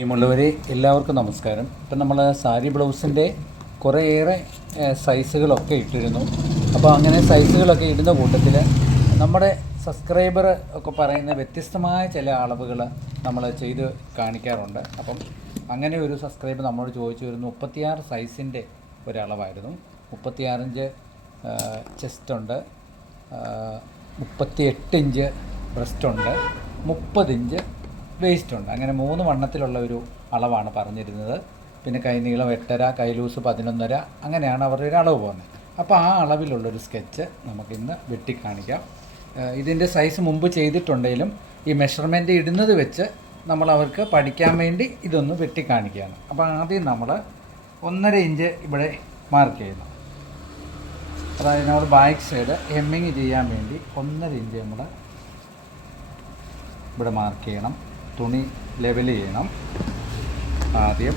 പ്രിയമുള്ളവരെ എല്ലാവർക്കും നമസ്കാരം. ഇപ്പം നമ്മൾ സാരി ബ്ലൗസിന്റെ കുറേയേറെ സൈസുകളൊക്കെ ഇട്ടിരുന്നു. അപ്പോൾ അങ്ങനെ സൈസുകളൊക്കെ ഇടുന്ന കൂട്ടത്തിൽ നമ്മുടെ സബ്സ്ക്രൈബർ ഒക്കെ പറയുന്ന വ്യത്യസ്തമായ ചില അളവുകൾ നമ്മൾ ചെയ്ത് കാണിക്കാറുണ്ട്. അപ്പം അങ്ങനെ ഒരു സബ്സ്ക്രൈബർ നമ്മളോട് ചോദിച്ചു വരുന്നു മുപ്പത്തിയാറ് സൈസിന്റെ ഒരളവായിരുന്നു. മുപ്പത്തിയാറിഞ്ച് ചെസ്റ്റ് ഉണ്ട് മുപ്പത്തി എട്ട് ഇഞ്ച് ബ്രസ്റ്റ് ഉണ്ട് മുപ്പത് ഇഞ്ച് വേസ്റ്റ് ഉണ്ട്. അങ്ങനെ മൂന്ന് വണ്ണത്തിലുള്ള ഒരു അളവാണ് പറഞ്ഞിരുന്നത്. പിന്നെ കൈനീളം എട്ടര കൈലൂസ് പതിനൊന്നര അങ്ങനെയാണ് അവരുടെ ഒരു അളവ് പോകുന്നത്. അപ്പോൾ ആ അളവിലുള്ളൊരു സ്കെച്ച് നമുക്കിന്ന് വെട്ടിക്കാണിക്കാം. ഇതിന്റെ സൈസ് മുമ്പ് ചെയ്തിട്ടുണ്ടെങ്കിലും ഈ മെഷർമെന്റ് ഇടുന്നത് വെച്ച് നമ്മൾ അവർക്ക് പഠിക്കാൻ വേണ്ടി ഇതൊന്ന് വെട്ടിക്കാണിക്കുകയാണ്. അപ്പോൾ ആദ്യം നമ്മൾ ഒന്നര ഇഞ്ച് ഇവിടെ മാർക്ക് ചെയ്യുന്നു. അതായത് നമ്മൾ ബാക്ക് സൈഡ് ഹെമ്മിങ് ചെയ്യാൻ വേണ്ടി ഒന്നര ഇഞ്ച് നമ്മൾ ഇവിടെ മാർക്ക് ചെയ്യണം. തുണി ലെവൽ ചെയ്യണം. ആദ്യം.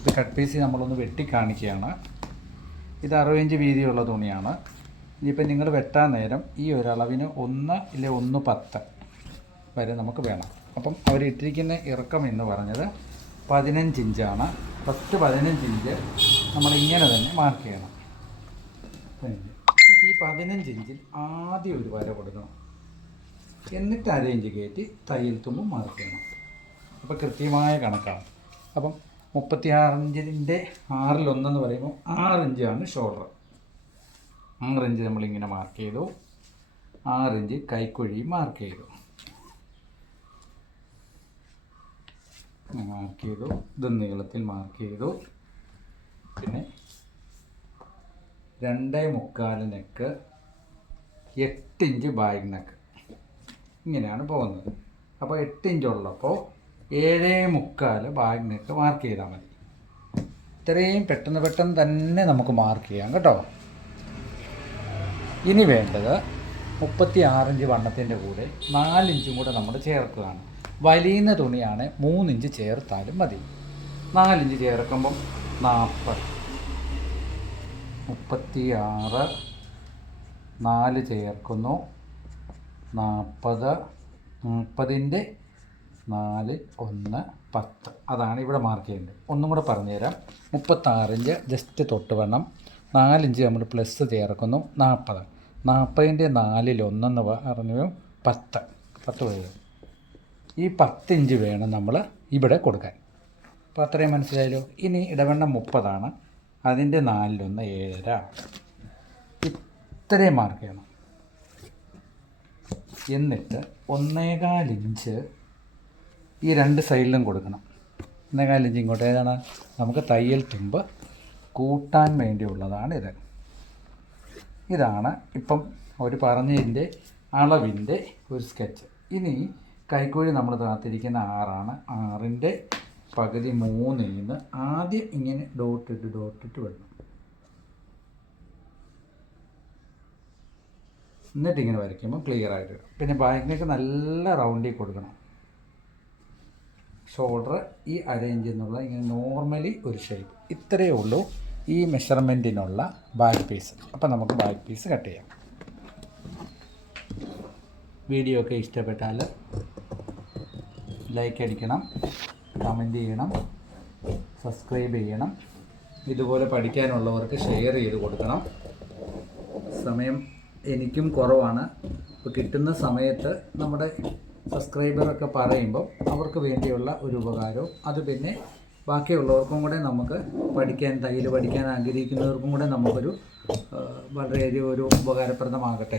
ഇത് കട്ട് പീസ് നമ്മളൊന്ന് വെട്ടി കാണിക്കുകയാണ്. ഇത് അറുപ ഇഞ്ച് വീതിയുള്ള തുണിയാണ്. ഇനിയിപ്പോൾ നിങ്ങൾ വെട്ടാൻ നേരം ഈ ഒരളവിന് ഒന്ന് ഇല്ല ഒന്ന് പത്ത് വരെ നമുക്ക് വേണം. അപ്പം അവർ ഇട്ടിരിക്കുന്ന ഇറക്കം എന്ന് പറഞ്ഞത് പതിനഞ്ച് ഇഞ്ചാണ് ഫസ്റ്റ് പതിനഞ്ച് ഇഞ്ച് നമ്മൾ ഇങ്ങനെ തന്നെ മാർക്ക് ചെയ്യണം. പതിനഞ്ച്. എന്നിട്ട് ഈ പതിനഞ്ച് ഇഞ്ചിൽ ആദ്യം ഒരു വര കൊടുക്കണം എന്നിട്ട് അര ഇഞ്ച് കയറ്റി തയ്യൽ തുമ്പും മാർക്ക് ചെയ്യണം. അപ്പോൾ കൃത്യമായ കണക്കാണ്. അപ്പം മുപ്പത്തി ആറിഞ്ചിന്റെ ആറിലൊന്നെന്ന് പറയുമ്പോൾ ആറ് ഇഞ്ചാണ് ഷോൾഡർ ആറ് ഇഞ്ച് നമ്മളിങ്ങനെ മാർക്ക് ചെയ്തു. ആറ് ഇഞ്ച് കൈക്കുഴി മാർക്ക് ചെയ്തു. മാർക്ക് ചെയ്തു. ഇത് നീളത്തിൽ മാർക്ക് ചെയ്തു. പിന്നെ രണ്ടേ നെക്ക് എട്ട് ഇഞ്ച് ബാഗ് നെക്ക്. ഇങ്ങനെയാണ് പോകുന്നത്. അപ്പോൾ എട്ട് ഇഞ്ച് ഉള്ളപ്പോൾ ഏഴേ മുക്കാൽ നെക്ക് മാർക്ക് ചെയ്താൽ മതി. ഇത്രയും പെട്ടെന്ന് പെട്ടെന്ന് തന്നെ നമുക്ക് മാർക്ക് ചെയ്യാം കേട്ടോ. ഇനി വേണ്ടത് മുപ്പത്തി ആറിഞ്ച് വണ്ണത്തിന്റെ കൂടെ നാലിഞ്ചും കൂടെ നമ്മൾ ചേർക്കുകയാണ്. വലിയുന്ന തുണിയാണ് മൂന്നിഞ്ച് ചേർത്താലും മതി. നാലിഞ്ച് ചേർക്കുമ്പം നാൽപ്പത്. മുപ്പത്തി ആറ് നാല് ചേർക്കുന്നു. നാൽപ്പത് മുപ്പതിന്റെ നാല് ഒന്ന് പത്ത്. അതാണ് ഇവിടെ മാർക്ക് ചെയ്യേണ്ടത്. ഒന്നും കൂടെ പറഞ്ഞുതരാം. മുപ്പത്താറിഞ്ച് ജസ്റ്റ് തൊട്ട് വേണം. നാലിഞ്ച് നമ്മൾ പ്ലസ് ചേർക്കുന്നു. നാൽപ്പത് നാൽപ്പതിന്റെ നാലിൽ ഒന്നെന്ന് പറഞ്ഞു പത്ത്. പത്ത് പേര് ഈ പത്തിഞ്ച് വേണം നമ്മൾ ഇവിടെ കൊടുക്കാൻ. അപ്പോൾ അത്രയും മനസ്സിലായല്ലോ? ഇനി ഇടവണ്ണം മുപ്പതാണ്. അതിന്റെ നാലിലൊന്ന് ഏഴര. ഇത്രയും മാർക്ക് ചെയ്യണം. എന്നിട്ട് ഒന്നേകാൽ ഇഞ്ച് ഈ രണ്ട് സൈഡിലും കൊടുക്കണം. ഒന്നേകാൽ ഇഞ്ച് ഇങ്ങോട്ട് ഏതാണ്? നമുക്ക് തയ്യൽ തുമ്പ് കൂട്ടാൻ വേണ്ടിയുള്ളതാണ് ഇത്. ഇതാണ് ഇപ്പം അവർ പറഞ്ഞതിന്റെ അളവിന്റെ ഒരു സ്കെച്ച് ഇനി കൈക്കൂലി നമ്മൾ കാത്തിരിക്കുന്ന ആറാണ്. ആറിന്റെ പകുതി മൂന്നിൽ നിന്ന് ആദ്യം ഇങ്ങനെ ഡോട്ടിട്ട് ഡോട്ടിട്ട് വിടണം എന്നിട്ട് ഇങ്ങനെ വരയ്ക്കുമ്പോൾ ക്ലിയർ ആയിട്ട് വരും. പിന്നെ ബാക്കിനൊക്കെ നല്ല റൗണ്ടിൽ കൊടുക്കണം. ഷോൾഡർ ഈ അരേഞ്ച് എന്നുള്ള ഇങ്ങനെ നോർമലി ഒരു ഷേപ്പ് ഇത്രയേ ഉള്ളൂ ഈ മെഷർമെന്റിനുള്ള ബാക്ക് പീസ് അപ്പോൾ നമുക്ക് ബാക്ക് പീസ് കട്ട് ചെയ്യാം. വീഡിയോ ഒക്കെ ഇഷ്ടപ്പെട്ടാൽ ലൈക്ക് അടിക്കണം. കമന്റ് ചെയ്യണം. സബ്സ്ക്രൈബ് ചെയ്യണം. ഇതുപോലെ പഠിക്കാനുള്ളവർക്ക് ഷെയർ ചെയ്ത് കൊടുക്കണം. സമയം എനിക്കും കുറവാണ്. ഇപ്പോൾ കിട്ടുന്ന സമയത്ത് നമ്മുടെ സബ്സ്ക്രൈബറൊക്കെ പറയുമ്പോൾ അവർക്ക് വേണ്ടിയുള്ള ഒരു ഉപകാരവും അത് പിന്നെ ബാക്കിയുള്ളവർക്കും കൂടെ നമുക്ക് പഠിക്കാൻ തയ്യൽ പഠിക്കാൻ ആഗ്രഹിക്കുന്നവർക്കും കൂടെ നമുക്കൊരു വളരെയധികം ഒരു ഉപകാരപ്രദമാകട്ടെ.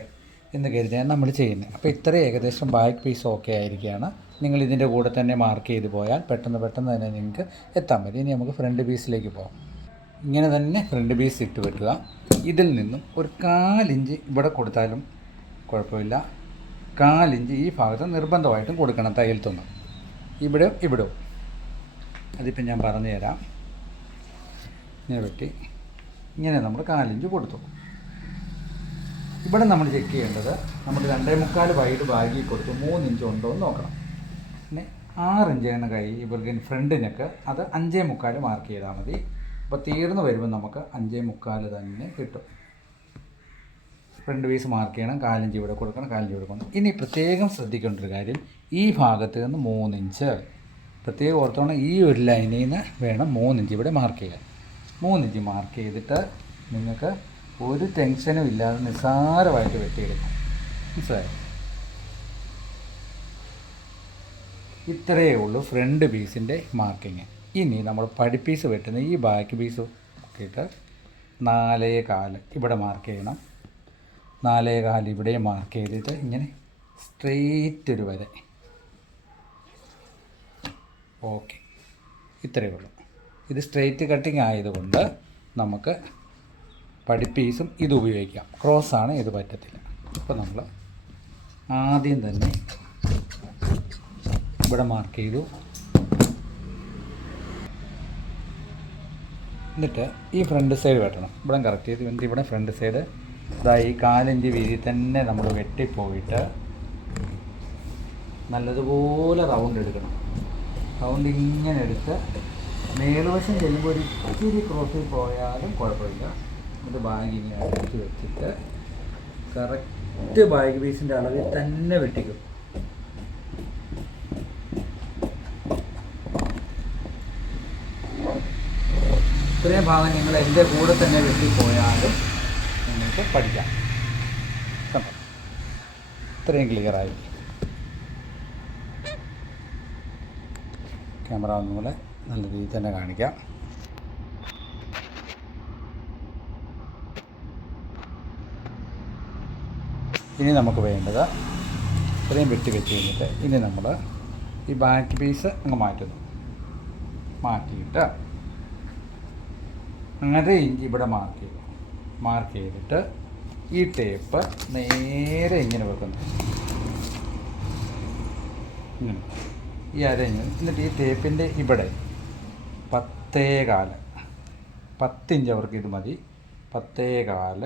എന്ന് കരുതിയാണ് നമ്മൾ ചെയ്യുന്നത്. അപ്പോൾ ഇത്ര ഏകദേശം ബാക്ക് പീസ് ഓക്കെ ആയിരിക്കുകയാണ്. നിങ്ങൾ ഇതിന്റെ കൂടെ തന്നെ മാർക്ക് ചെയ്ത് പോയാൽ പെട്ടെന്ന് പെട്ടെന്ന് തന്നെ നിങ്ങൾക്ക് എത്താൻ പറ്റും. ഇനി നമുക്ക് ഫ്രണ്ട് പീസിലേക്ക് പോകാം. ഇങ്ങനെ തന്നെ ഫ്രണ്ട് പീസ് ഇട്ട് വെക്കുക. ഇതിൽ നിന്നും ഒരു കാലിഞ്ച് ഇവിടെ കൊടുത്താലും കുഴപ്പമില്ല. കാലിഞ്ച് ഈ ഭാഗത്ത് നിർബന്ധമായിട്ടും കൊടുക്കണം തയ്യൽ തുന്നും. ഇവിടെ ഇവിടെ അതിപ്പം ഞാൻ പറഞ്ഞു തരാം ഇങ്ങനെ ഇങ്ങനെ നമ്മൾ കാലിഞ്ച് കൊടുത്തു. ഇവിടെ നമ്മൾ ചെക്ക് ചെയ്യേണ്ടത് നമ്മൾ രണ്ടേ മുക്കാൽ വൈഡ് ബാഗിൽ കൊടുത്ത് മൂന്ന് ഇഞ്ച് ഉണ്ടോ എന്ന് നോക്കണം. പിന്നെ ആറ് ഇഞ്ച് എന്ന കൈ ഇവർക്ക് ഫ്രണ്ടിനൊക്കെ അത് അഞ്ചേ മുക്കാൽ മാർക്ക് ചെയ്താൽ മതി. അപ്പോൾ തീർന്നു വരുമ്പോൾ നമുക്ക് അഞ്ചേ മുക്കാൽ തന്നെ കിട്ടും. ഫ്രണ്ട് പീസ് മാർക്ക് ചെയ്യണം കാലിഞ്ച് ഇവിടെ കൊടുക്കണം കാലിഞ്ച് ഇവിടെ കൊടുക്കണം. ഇനി പ്രത്യേകം ശ്രദ്ധിക്കേണ്ട ഒരു കാര്യം ഈ ഭാഗത്ത് നിന്ന് മൂന്നിഞ്ച്. പ്രത്യേകം ഓർത്തോണം ഈ ഒരു ലൈനിൽ നിന്ന് വേണം മൂന്നിഞ്ച് ഇവിടെ മാർക്ക് ചെയ്യാൻ. മൂന്നിഞ്ച് മാർക്ക് ചെയ്തിട്ട് നിങ്ങൾക്ക് ഒരു ടെൻഷനും ഇല്ലാതെ നിസ്സാരമായിട്ട് വെട്ടിയെടുക്കും. മനസ്സിലായോ? ഇത്രയേ ഉള്ളൂ ഫ്രണ്ട് പീസിന്റെ മാർക്കിങ് ഇനി നമ്മൾ പടിപ്പീസ് വെട്ടുന്ന ഈ ബാക്ക് പീസ് നോക്കിയിട്ട് നാലേ കാൽ ഇവിടെ മാർക്ക് ചെയ്യണം. നാലേ കാൽ ഇവിടെ മാർക്ക് ചെയ്തിട്ട് ഇങ്ങനെ സ്ട്രെയിറ്റ് ഒരു വരെ. ഓക്കെ ഇത്രയേ ഉള്ളൂ. ഇത് സ്ട്രെയിറ്റ് കട്ടിങ് ആയതുകൊണ്ട് നമുക്ക് പടിപ്പീസും ഇത് ഉപയോഗിക്കാം. ക്രോസാണ് ഇത് പറ്റത്തില്ല. അപ്പോൾ നമ്മൾ ആദ്യം തന്നെ ഇവിടെ മാർക്ക് ചെയ്തു. എന്നിട്ട് ഈ ഫ്രണ്ട് സൈഡ് വെട്ടണം. ഇവിടെ കറക്റ്റ് ചെയ്ത്. എന്നിട്ട് ഇവിടെ ഫ്രണ്ട് സൈഡ് ഇതാ ഈ കാലഞ്ച് വീതി തന്നെ നമ്മൾ വെട്ടിപ്പോയിട്ട് നല്ലതുപോലെ റൗണ്ട് എടുക്കണം. റൗണ്ട് ഇങ്ങനെ എടുത്ത് മേൽവശം ചെല്ലുമ്പോൾ ഒരു ഇച്ചിരി ക്രോസിൽ പോയാലും കുഴപ്പമില്ല. ഇത് ബാഗ് ഇങ്ങനെ അടിച്ച് വെച്ചിട്ട് കറക്റ്റ് ബാഗ് പീസിന്റെ അളവിൽ തന്നെ വെട്ടിക്കും. ഇത്രയും ഭാഗം നിങ്ങൾ എന്റെ കൂടെ തന്നെ വെട്ടിപ്പോയാലും നിങ്ങൾക്ക് പഠിക്കാം. കണ്ടോ? ഇത്രയും ക്ലിയറായി ക്യാമറ ഒന്നുകൂടെ നല്ല രീതിയിൽ തന്നെ കാണിക്കാം. ഇനി നമുക്ക് വേണ്ടത് ഇത്രയും വെട്ടി വെച്ച് കഴിഞ്ഞിട്ട് ഇനി നമ്മൾ ഈ ബാക്ക് പീസ് അങ്ങ് മാറ്റുന്നു. മാറ്റിയിട്ട് അങ്ങനെ ഇഞ്ചി ഇവിടെ മാർക്ക് ചെയ്തു. മാർക്ക് ചെയ്തിട്ട് ഈ ടേപ്പ് നേരെ ഇങ്ങനെ വെക്കുന്നു. ഈ അര ഇങ്ങനെ എന്നിട്ട് ഈ ടേപ്പിന്റെ ഇവിടെ പത്തേ കാൽ. പത്തിഞ്ച് അവർക്ക് ഇത് മതി. പത്തേ കാൽ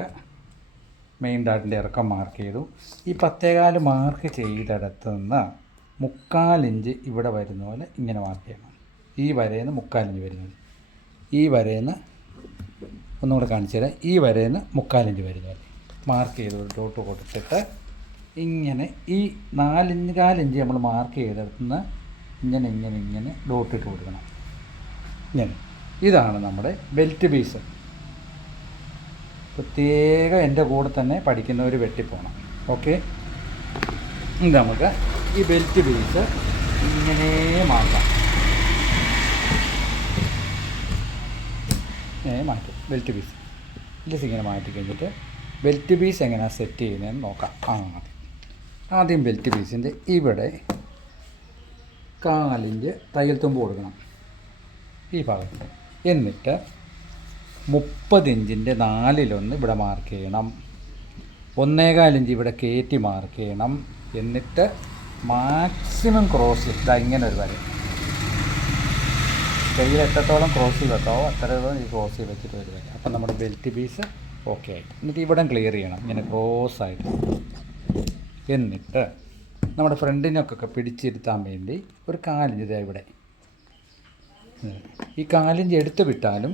മെയിൻ ഡാറ്റിന്റെ ഇറക്കം മാർക്ക് ചെയ്തു. ഈ പത്തേകാൽ മാർക്ക് ചെയ്തിടത്ത് നിന്ന് മുക്കാലിഞ്ച് ഇവിടെ വരുന്ന പോലെ ഇങ്ങനെ മാർക്ക് ചെയ്യണം. ഈ വരയിൽ മുക്കാലിഞ്ച് വരുന്നത്. ഈ വരയിൽ ഒന്നുകൂടെ കാണിച്ചു തരാം. ഈ വരയിൽ മുക്കാലിഞ്ച് വരുന്ന പോലെ. മാർക്ക് ചെയ്ത് ഒരു ഡോട്ട് കൊടുത്തിട്ട് ഇങ്ങനെ ഈ നാലിഞ്ച് കാലിഞ്ച് നമ്മൾ മാർക്ക് ചെയ്തിടത്ത് നിന്ന് ഇങ്ങനെ ഇങ്ങനെ ഇങ്ങനെ ഡോട്ട് ഇട്ട് കൊടുക്കണം. ഇങ്ങനെ. ഇതാണ് നമ്മുടെ ബെൽറ്റ് പീസ് പ്രത്യേകം എന്റെ കൂടെ തന്നെ പഠിക്കുന്നവർ വെട്ടിപ്പോണം. ഓക്കെ? നമുക്ക് ഈ ബെൽറ്റ് പീസ് ഇങ്ങനെ മാറ്റാം. ഇങ്ങനെ മാറ്റും. Belt piece. ബെൽറ്റ് ഇങ്ങനെ മാറ്റി കഴിഞ്ഞിട്ട് ബെൽറ്റ് പീസ് എങ്ങനെയാണ് സെറ്റ് ചെയ്യുന്നതെന്ന് നോക്കാം. ആദ്യം. ആദ്യം ബെൽറ്റ് പീസിന്റെ ഇവിടെ കാലിന്റെ തയ്യൽ തുമ്പ് കൊടുക്കണം. ഈ ഭാഗത്ത്. എന്നിട്ട് മുപ്പത് ഇഞ്ചിന്റെ നാലിലൊന്ന് ഇവിടെ മാർക്ക് ചെയ്യണം. ഒന്നേകാൽ ഇഞ്ച് ഇവിടെ കയറ്റി മാർക്ക് ചെയ്യണം. എന്നിട്ട് മാക്സിമം ക്രോസ് ഇതാ ഇങ്ങനെ ഒരു വരെ. കയ്യിൽ എത്രത്തോളം ക്രോസ് ചെയ്ത് വെക്കാവോ അത്രത്തോളം ഈ ക്രോസ് ചെയ്ത് വെച്ചിട്ട് ഒരു വരെ. അപ്പം നമ്മുടെ ബെൽറ്റ് പീസ് ഓക്കെ ആയിട്ട് എന്നിട്ട് ഇവിടെ ക്ലിയർ ചെയ്യണം. ഇങ്ങനെ ക്രോസ് ആയിട്ട്. എന്നിട്ട് നമ്മുടെ ഫ്രണ്ടിനൊക്കെ പിടിച്ചിരുത്താൻ വേണ്ടി ഒരു കാലിഞ്ച് ഇതാ ഇവിടെ. ഈ കാലിഞ്ച് എടുത്ത് വിട്ടാലും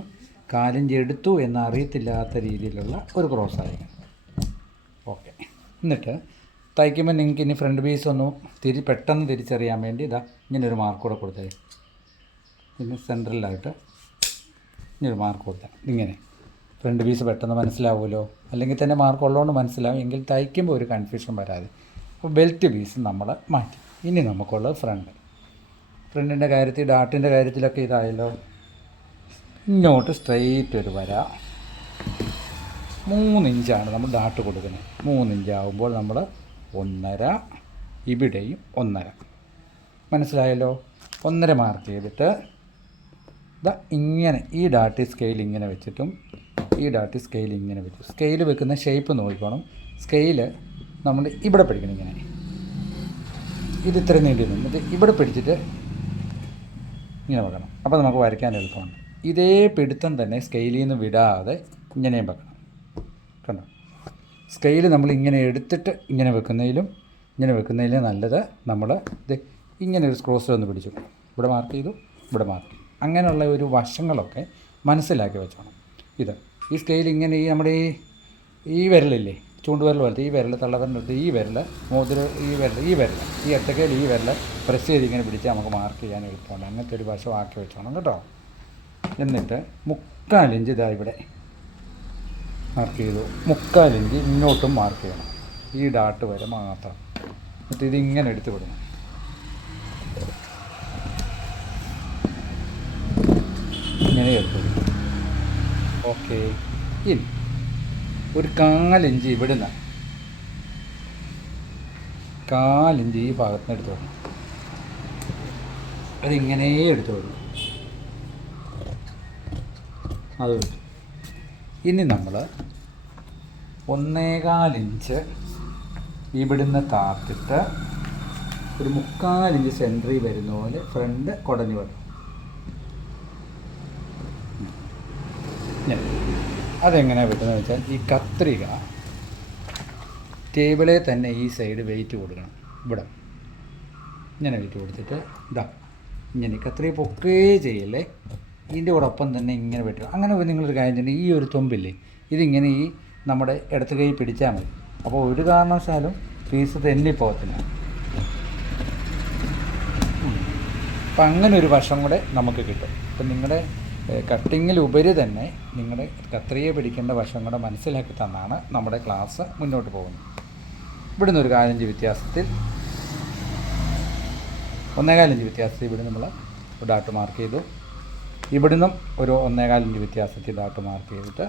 കാലിഞ്ച് എടുത്തു എന്ന് അറിയത്തില്ലാത്ത രീതിയിലുള്ള ഒരു ക്രോസ് ഓക്കെ. എന്നിട്ട് തയ്ക്കുമ്പോൾ നിങ്ങൾക്ക് ഇനി ഫ്രണ്ട് പീസ് ഒന്ന് തിരി പെട്ടെന്ന് തിരിച്ചറിയാൻ വേണ്ടി ഇതാ ഇങ്ങനെ ഒരു മാർക്ക് കൂടെ കൊടുത്തേ. പിന്നെ സെൻട്രലായിട്ട് ഇങ്ങനൊരു മാർക്ക് കൊടുത്താൽ ഇങ്ങനെ. ഫ്രണ്ട് പീസ് പെട്ടെന്ന് മനസ്സിലാവുമല്ലോ. അല്ലെങ്കിൽ തന്നെ മാർക്ക് ഉള്ളതുകൊണ്ട് മനസ്സിലാവും. എങ്കിൽ തയ്ക്കുമ്പോൾ ഒരു കൺഫ്യൂഷൻ വരാതെ. അപ്പോൾ ബെൽറ്റ് പീസ് നമ്മൾ മാറ്റി. ഇനി നമുക്കുള്ളത് ഫ്രണ്ട് ഫ്രണ്ടിന്റെ കാര്യത്തിൽ ഡാട്ടിന്റെ കാര്യത്തിലൊക്കെ ഇതായല്ലോ. ഇങ്ങോട്ട് സ്ട്രെയിറ്റ് ഒരു വര. മൂന്ന് ഇഞ്ചാണ് നമ്മൾ ഡാട്ട് കൊടുക്കുന്നത്. മൂന്ന് ഇഞ്ചാവുമ്പോൾ നമ്മൾ ഒന്നര ഇവിടെയും ഒന്നര. മനസ്സിലായല്ലോ? ഒന്നര മാർക്ക് ചെയ്തിട്ട് ഇതാ ഇങ്ങനെ ഈ ഡാട്ടി സ്കെയിൽ ഇങ്ങനെ വെച്ചിട്ടും ഈ ഡാട്ടി സ്കെയിൽ ഇങ്ങനെ വെച്ചു സ്കെയിൽ വെക്കുന്ന ഷേപ്പ് നോക്കിക്കോണം. സ്കെയിൽ നമ്മൾ ഇവിടെ പിടിക്കണം ഇങ്ങനെ. ഇത് ഇത്ര നീണ്ടി നിന്നിട്ട് ഇവിടെ പിടിച്ചിട്ട് ഇങ്ങനെ വെക്കണം. അപ്പോൾ നമുക്ക് വരയ്ക്കാൻ എളുപ്പമാണ്. ഇതേ പിടുത്തം തന്നെ സ്കെയിലിൽ നിന്ന് വിടാതെ ഇങ്ങനെയും വെക്കണം. കണ്ടോ? സ്കെയിൽ നമ്മൾ ഇങ്ങനെ എടുത്തിട്ട് ഇങ്ങനെ വെക്കുന്നതിലും ഇങ്ങനെ വെക്കുന്നതിലും നല്ലത് നമ്മൾ ഇത് ഇങ്ങനെ ഒരു സ്ക്രോസ് ഒന്ന് പിടിച്ചു. ഇവിടെ മാർക്ക് ചെയ്തു ഇവിടെ മാർക്ക് ചെയ്തു. അങ്ങനെയുള്ള ഒരു വശങ്ങളൊക്കെ മനസ്സിലാക്കി വെച്ചോണം. ഇത് ഈ സ്കെയിൽ ഇങ്ങനെ ഈ നമ്മുടെ ഈ ഈ വിരലില്ലേ? ചൂണ്ടുവിരൽ പോലത്തെ ഈ വിരൽ തള്ളവിരൽ എടുത്ത് ഈ വിരൽ മോതിര ഈ വിരൽ ഈ വിരൽ ഈ എട്ടക്കയിൽ ഈ വിരൽ പ്രസ് ചെയ്ത് ഇങ്ങനെ പിടിച്ച് നമുക്ക് മാർക്ക് ചെയ്യാൻ എളുപ്പമാണ്. അങ്ങനത്തെ ഒരു വശം ആക്കി വെച്ചോണം കേട്ടോ. എന്നിട്ട് മുക്കാലിഞ്ച് ഇതാ ഇവിടെ മാർക്ക് ചെയ്തു. മുക്കാലിഞ്ച് ഇങ്ങോട്ടും മാർക്ക് ചെയ്യണം. ഈ ഡാട്ട് വരെ മാത്രം. എന്നിട്ട് ഇതിങ്ങനെ എടുത്ത് വിടണം. ഇങ്ങനെ എടുത്ത് ഓക്കെ ഇനി ഒരു കാലിഞ്ച് ഇവിടുന്ന് കാലിഞ്ച് ഈ ഭാഗത്തുനിന്ന് എടുത്ത് വിടണം. അതിങ്ങനെ എടുത്ത് വിടണം. അത് ഇനി നമ്മൾ ഒന്നേകാൽ ഇഞ്ച് ഇവിടുന്ന് താത്തിട്ട് ഒരു മുക്കാൽ ഇഞ്ച് സെന്ററിൽ വരുന്ന പോലെ ഫ്രണ്ട് കുടഞ്ഞു ഇങ്ങനെ. അതെങ്ങനെയാണ് വെട്ടുന്നത് വെച്ചാൽ ഈ കത്രിക ടേബിളിൽ തന്നെ ഈ സൈഡ് വെയിറ്റ് കൊടുക്കണം. ഇവിടെ. ഇങ്ങനെ വെയിറ്റ് കൊടുത്തിട്ട് ഇതാ ഇങ്ങനെ കത്രിക പൊക്കേ ചെയ്യല്ലേ? ഇതിന്റെ ഒപ്പം തന്നെ ഇങ്ങനെ വെട്ടുക അങ്ങനെ നിങ്ങളൊരു കാര്യം ചെയ്യണം ഈ ഒരു തുമ്പില്ലേ ഇതിങ്ങനെ ഈ നമ്മുടെ ഇടത്ത് കൈ പിടിച്ചാൽ മതി. അപ്പോൾ ഒരു കാരണവശാലും പീസ് തെന്നിപ്പോകത്തില്ല അപ്പം അങ്ങനെ ഒരു വശം കൂടെ നമുക്ക് കിട്ടും. അപ്പം നിങ്ങളുടെ കട്ടിങ്ങിൽ ഉപരി തന്നെ നിങ്ങളുടെ കത്രിയെ പിടിക്കേണ്ട വശം കൂടെ മനസ്സിലാക്കി തന്നാണ് നമ്മുടെ ക്ലാസ് മുന്നോട്ട് പോകുന്നത്. ഇവിടുന്ന് ഒരു കാലഞ്ച് വ്യത്യാസത്തിൽ ഒന്നേകാലഞ്ച് വ്യത്യാസത്തിൽ ഇവിടെ നമ്മൾ ഡാട്ട് മാർക്ക് ചെയ്തു. ഇവിടുന്നും ഒരു ഒന്നേകാലഞ്ച് വ്യത്യാസത്തിൽ ഡാട്ട് മാർക്ക് ചെയ്തിട്ട്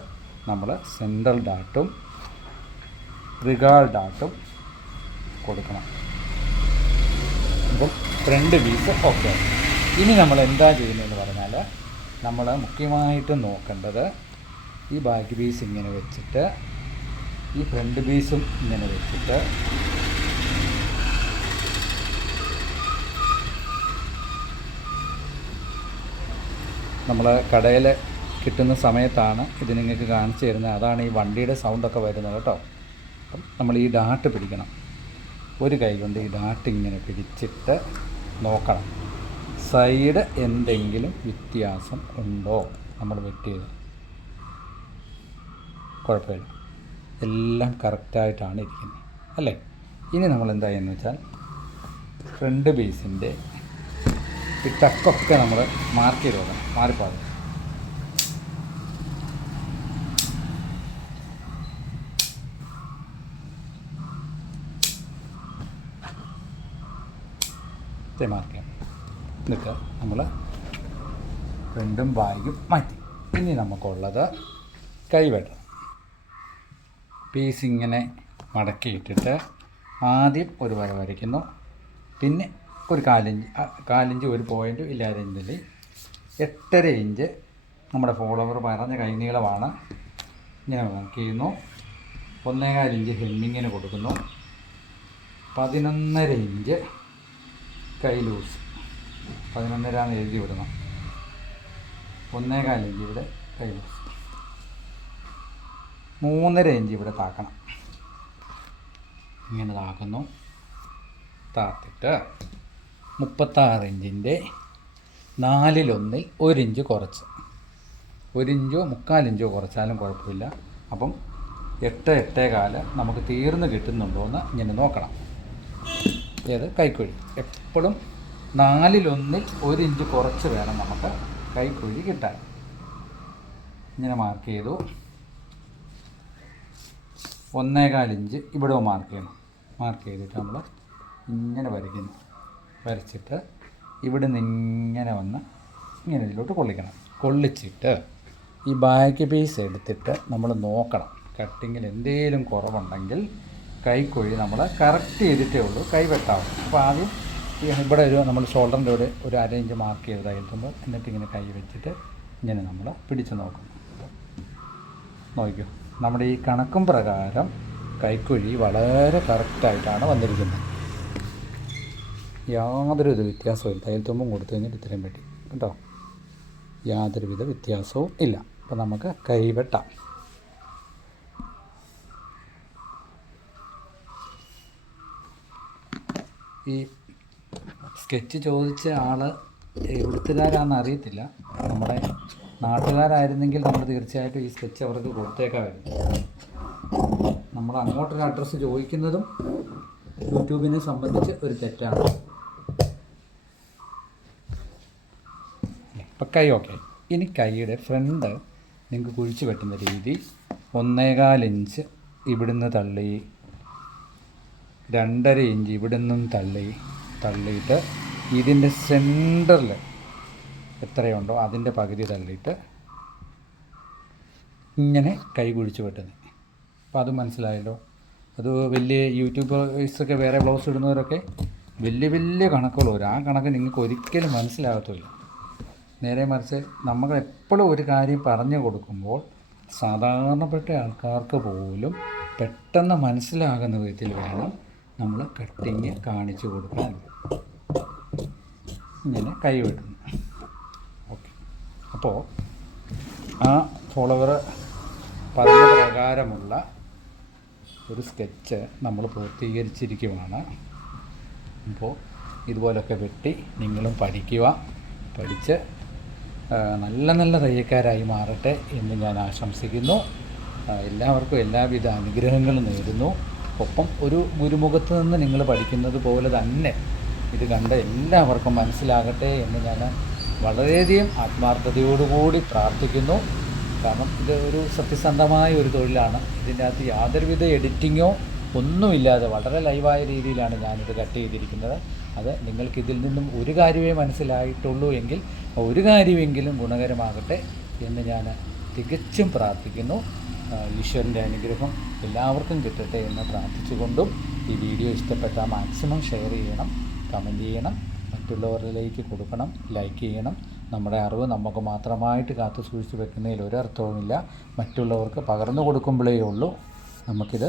നമ്മൾ സെൻട്രൽ ഡാട്ടും റിഗാൾ ഡാട്ടും കൊടുക്കണം. അപ്പം ഫ്രണ്ട് പീസ് ഓക്കെ ഇനി നമ്മൾ എന്താ ചെയ്യുന്നതെന്ന് പറഞ്ഞാൽ നമ്മൾ മുഖ്യമായിട്ട് നോക്കേണ്ടത് ഈ ബാക്ക് പീസ് ഇങ്ങനെ വെച്ചിട്ട് ഈ ഫ്രണ്ട് പീസും ഇങ്ങനെ വെച്ചിട്ട് നമ്മൾ കടയിൽ കിട്ടുന്ന സമയത്താണ് ഇത് നിങ്ങൾക്ക് കാണിച്ചു തരുന്നത്. അതാണ് ഈ വണ്ടിയുടെ സൗണ്ടൊക്കെ വരുന്നത് കേട്ടോ. നമ്മൾ ഈ ഡാട്ട് പിടിക്കണം. ഒരു കൈ കൊണ്ട് ഈ ഡാട്ട് ഇങ്ങനെ പിടിച്ചിട്ട് നോക്കണം. സൈഡ് എന്തെങ്കിലും വ്യത്യാസം ഉണ്ടോ? നമ്മൾ വെട്ടിയത് കുഴപ്പമില്ല. എല്ലാം കറക്റ്റായിട്ടാണ് ഇരിക്കുന്നത്. അല്ലേ? ഇനി നമ്മൾ എന്താ ചെയ്യുന്നത് വെച്ചാൽ ഫ്രണ്ട് ബേസിന്റെ ഈ ടക്കൊക്കെ നമ്മൾ മാർക്ക് ചെയ്ത് നോക്കണം മാറിപ്പോകും മാർക്ക് ചെയ്യാം. നമ്മൾ രണ്ടും ബാഗും മാറ്റി. ഇനി നമുക്കുള്ളത് കൈവെട്ടണം പീസ് ഇങ്ങനെ മടക്കിയിട്ടിട്ട് ആദ്യം ഒരു വര വരയ്ക്കുന്നു. പിന്നെ ഒരു കാലിഞ്ച് കാലിഞ്ച് ഒരു പോയിന്റും ഇല്ലാതെ ഇഞ്ചിൽ എട്ടര ഇഞ്ച് നമ്മുടെ ഫോളോവർ പറഞ്ഞ കൈനീളമാണ് ഇങ്ങനെ മാർക്ക് ചെയ്യുന്നു ഒന്നേകാൽ ഇഞ്ച് ഹെമ്മിങ്ങിന് കൊടുക്കുന്നു. പതിനൊന്നര ഇഞ്ച് കൈ ലൂസ് പതിനൊന്നര എന്ന് എഴുതി വിടണം. ഒന്നേകാൽ ഇഞ്ച് ഇവിടെ കൈ ലൂസ് മൂന്നര ഇഞ്ച് ഇവിടെ താക്കണം. ഇങ്ങനെ താക്കുന്നു. താത്തിട്ട് മുപ്പത്താറ് ഇഞ്ചിന്റെ നാലിലൊന്നിൽ ഒരിഞ്ച് കുറച്ച്. ഒരിഞ്ചോ മുക്കാലിഞ്ചോ കുറച്ചാലും കുഴപ്പമില്ല. അപ്പം എട്ട് എട്ടേ കാൽ നമുക്ക് തീർന്ന് കിട്ടുന്നുണ്ടോ എന്ന് ഇങ്ങനെ നോക്കണം. ഏത്? കൈക്കുഴി. എപ്പോഴും നാലിലൊന്നിൽ ഒരിഞ്ച് കുറച്ച് വേണം നമുക്ക് കൈക്കുഴി കിട്ടാൻ. ഇങ്ങനെ മാർക്ക് ചെയ്തു. ഒന്നേകാലിഞ്ച് ഇവിടെ മാർക്ക് ചെയ്യണം. മാർക്ക് ചെയ്തിട്ട് നമ്മൾ ഇങ്ങനെ വരയ്ക്കുന്നു. വരച്ചിട്ട് ഇവിടെ നിന്ന് ഇങ്ങനെ വന്ന് ഇങ്ങനെ ഇതിലോട്ട് കൊള്ളിക്കണം. കൊള്ളിച്ചിട്ട് ഈ ബാക്ക് പീസ് എടുത്തിട്ട് നമ്മൾ നോക്കണം. കട്ടിങ്ങിൽ എന്തെങ്കിലും കുറവുണ്ടെങ്കിൽ കൈക്കൊഴി നമ്മൾ കറക്റ്റ് ചെയ്തിട്ടേ ഉള്ളൂ കൈ വെട്ടാവും അപ്പോൾ ആദ്യം ഇവിടെ ഒരു നമ്മൾ ഷോൾഡറിന്റെ ഇവിടെ ഒരു അര ഇഞ്ച് മാർക്ക് ചെയ്തതായി എത്തുമ്പോൾ എന്നിട്ട് ഇങ്ങനെ കൈ വെച്ചിട്ട് ഇങ്ങനെ നമ്മൾ പിടിച്ച് നോക്കും. നോക്കൂ നമ്മുടെ ഈ കണക്കും പ്രകാരം കൈക്കുഴി വളരെ കറക്റ്റായിട്ടാണ് വന്നിരിക്കുന്നത്. യാതൊരുവിധ വ്യത്യാസവും ഇല്ല. തയ്യൽ തുമ്പും കൊടുത്തു കഴിഞ്ഞാൽ ഇത്രയും പറ്റി കേട്ടോ? യാതൊരുവിധ വ്യത്യാസവും ഇല്ല. അപ്പം നമുക്ക് കൈവെട്ട. ഈ സ്കെച്ച് ചോദിച്ച ആൾ എവിടുത്തുകാരാണെന്ന് അറിയത്തില്ല. നമ്മുടെ നാട്ടുകാരായിരുന്നെങ്കിൽ നമ്മൾ തീർച്ചയായിട്ടും ഈ സ്കെച്ച് അവർക്ക് കൊടുത്തേക്കാമായിരുന്നു. നമ്മൾ അങ്ങോട്ടൊരു അഡ്രസ്സ് ചോദിക്കുന്നതും യൂട്യൂബിനെ സംബന്ധിച്ച് ഒരു തെറ്റാണ്. ഇപ്പം കൈ ഓക്കെ. ഇനി കൈയുടെ ഫ്രണ്ട് നിങ്ങൾക്ക് കുഴിച്ച് വെട്ടുന്ന രീതി ഒന്നേകാൽ ഇഞ്ച് ഇവിടുന്ന് തള്ളി രണ്ടര ഇഞ്ച് ഇവിടുന്നും തള്ളി തള്ളിയിട്ട് ഇതിന്റെ സെന്ററിൽ എത്രയുണ്ടോ അതിന്റെ പകുതി തള്ളിയിട്ട് ഇങ്ങനെ കൈ കുഴിച്ച് വെട്ടുന്നത് അപ്പോൾ അത് മനസ്സിലായല്ലോ. അത് വലിയ യൂട്യൂബേഴ്സൊക്കെ വേറെ ബ്ലൗസ് ഇടുന്നവരൊക്കെ വലിയ വലിയ കണക്കുള്ളവർ ആ കണക്ക് നിങ്ങൾക്ക് ഒരിക്കലും മനസ്സിലാകത്തില്ല നേരെ മറിച്ച് നമ്മൾ എപ്പോഴും ഒരു കാര്യം പറഞ്ഞു കൊടുക്കുമ്പോൾ സാധാരണപ്പെട്ട ആൾക്കാർക്ക് പോലും പെട്ടെന്ന് മനസ്സിലാകുന്ന വിധത്തിൽ വേണം നമ്മൾ കട്ടിങ് കാണിച്ചു കൊടുക്കാൻ. ഇങ്ങനെ കൈ വെട്ടുന്നു. ഓക്കെ അപ്പോൾ ആ ഫോളോവർ പറഞ്ഞ പ്രകാരമുള്ള ഒരു സ്കെച്ച് നമ്മൾ പൂർത്തീകരിച്ചിരിക്കുവാണ്. അപ്പോൾ ഇതുപോലൊക്കെ വെട്ടി നിങ്ങളും പഠിക്കുക. പഠിച്ച് നല്ല നല്ല തയ്യക്കാരായി മാറട്ടെ എന്ന് ഞാൻ ആശംസിക്കുന്നു. എല്ലാവർക്കും എല്ലാവിധ അനുഗ്രഹങ്ങളും നേരുന്നു. ഒപ്പം ഒരു ഗുരുമുഖത്ത് നിന്ന് നിങ്ങൾ പഠിക്കുന്നത് പോലെ തന്നെ ഇത് കണ്ട എല്ലാവർക്കും മനസ്സിലാകട്ടെ എന്ന് ഞാൻ വളരെയധികം ആത്മാർത്ഥതയോടുകൂടി പ്രാർത്ഥിക്കുന്നു. കാരണം ഇത് ഒരു സത്യസന്ധമായ ഒരു തൊഴിലാണ്. ഇതിന്റെ അകത്ത് യാതൊരുവിധ എഡിറ്റിങ്ങോ ഒന്നുമില്ലാതെ വളരെ ലൈവായ രീതിയിലാണ് ഞാനിത് കട്ട് ചെയ്തിരിക്കുന്നത്. അത് നിങ്ങൾക്കിതിൽ നിന്നും ഒരു കാര്യമേ മനസ്സിലായിട്ടുള്ളൂ എങ്കിൽ ഒരു കാര്യമെങ്കിലും ഗുണകരമാകട്ടെ എന്ന് ഞാൻ തികച്ചും പ്രാർത്ഥിക്കുന്നു. ഈശ്വരന്റെ അനുഗ്രഹം എല്ലാവർക്കും കിട്ടട്ടെ എന്ന് പ്രാർത്ഥിച്ചുകൊണ്ടും ഈ വീഡിയോ ഇഷ്ടപ്പെട്ടാൽ മാക്സിമം ഷെയർ ചെയ്യണം കമന്റ് ചെയ്യണം മറ്റുള്ളവരിലേക്ക് കൊടുക്കണം ലൈക്ക് ചെയ്യണം. നമ്മുടെ അറിവ് നമുക്ക് മാത്രമായിട്ട് കാത്തു സൂക്ഷിച്ച് വെക്കുന്നതിൽ ഒരർത്ഥവുമില്ല. മറ്റുള്ളവർക്ക് പകർന്നു കൊടുക്കുമ്പോഴേ ഉള്ളൂ. നമുക്കിത്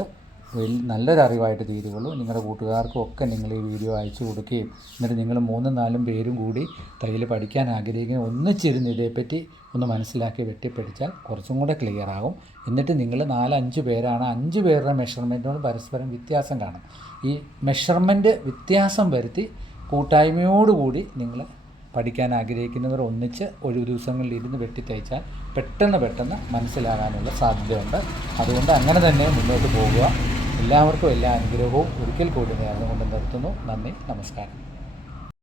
വലിയ നല്ലൊരു അറിവായിട്ട് തീരുകയുള്ളൂ നിങ്ങളുടെ കൂട്ടുകാർക്കും ഒക്കെ നിങ്ങൾ ഈ വീഡിയോ അയച്ചു കൊടുക്കുകയും എന്നിട്ട് നിങ്ങൾ മൂന്നും നാലും പേരും കൂടി തയ്യൽ പഠിക്കാൻ ആഗ്രഹിക്കുന്ന ഒന്നിച്ചിരുന്ന് ഇതേപ്പറ്റി ഒന്ന് മനസ്സിലാക്കി വെട്ടിപ്പിടിച്ചാൽ കുറച്ചും കൂടെ ക്ലിയർ ആകും. എന്നിട്ട് നിങ്ങൾ നാലഞ്ച് പേരാണ് അഞ്ച് പേരുടെ മെഷർമെന്റോട് പരസ്പരം വ്യത്യാസം കാണും. ഈ മെഷർമെന്റ് വ്യത്യാസം വരുത്തി കൂട്ടായ്മയോടുകൂടി നിങ്ങൾ പഠിക്കാൻ ആഗ്രഹിക്കുന്നവർ ഒന്നിച്ച് ഒരു ദിവസങ്ങളിൽ ഇരുന്ന് വെട്ടി തയ്ച്ചാൽ പെട്ടെന്ന് പെട്ടെന്ന് മനസ്സിലാകാനുള്ള സാധ്യതയുണ്ട്. അതുകൊണ്ട് അങ്ങനെ തന്നെ മുന്നോട്ട് പോകുക. എല്ലാവർക്കും എല്ലാ അനുഗ്രഹവും ഒരിക്കൽ കൂടി നേർന്നുകൊണ്ട് നിർത്തുന്നു. നന്ദി നമസ്കാരം.